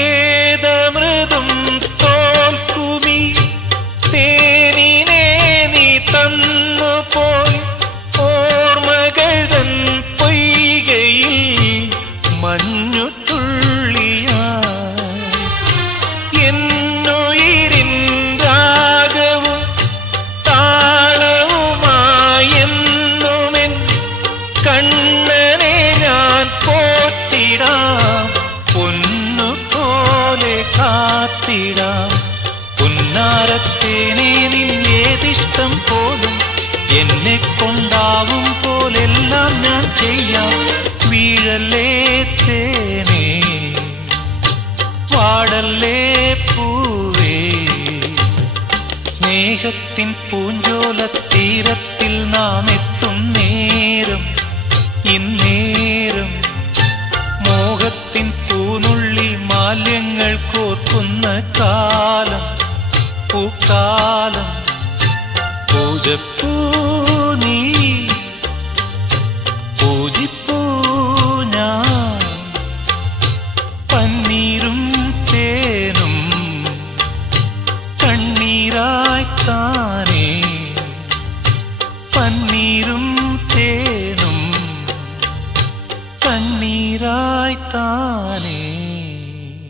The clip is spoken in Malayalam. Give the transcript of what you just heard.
ഏതമൃതും തോൽക്കുമി തേനിനെ നീ തന്നുപോയി ഓർമ്മകൾ തൻ പൊയ്കയിൽ മഞ്ഞുതുള്ളിയായി എന്നുയിരിൻ രാഗവും താളവുമായെന്നുമെൻ കണ്ണനെ ഞാൻ പോറ്റിടാം പൊന്നുപോലെ കാത്തിടാം പുന്നാരത്തേനെ നിന്നേതിഷ്ടം പോലും എന്നെ കൊണ്ടാവും പോലെല്ലാം ഞാൻ ചെയ്യാം വീഴല്ലേ തേനേ വാടല്ലേ പൂവേ സ്നേഹത്തിൻ പൂഞ്ചോല തീരത്തിൽ നാം എത്തും നേരം ഇന്നേരം മോഹത്തിൻ പൂനുള്ളി മാല്യങ്ങൾ കോർക്കുന്ന കാലം പൂക്കാലം പൂജപ്പൂ നീ പൂജിപ്പൂ ഞാൻ പന്നീരും തേനും കണ്ണീരായി താനേ പന്നീരും തേനും കണ്ണീരായി താനേ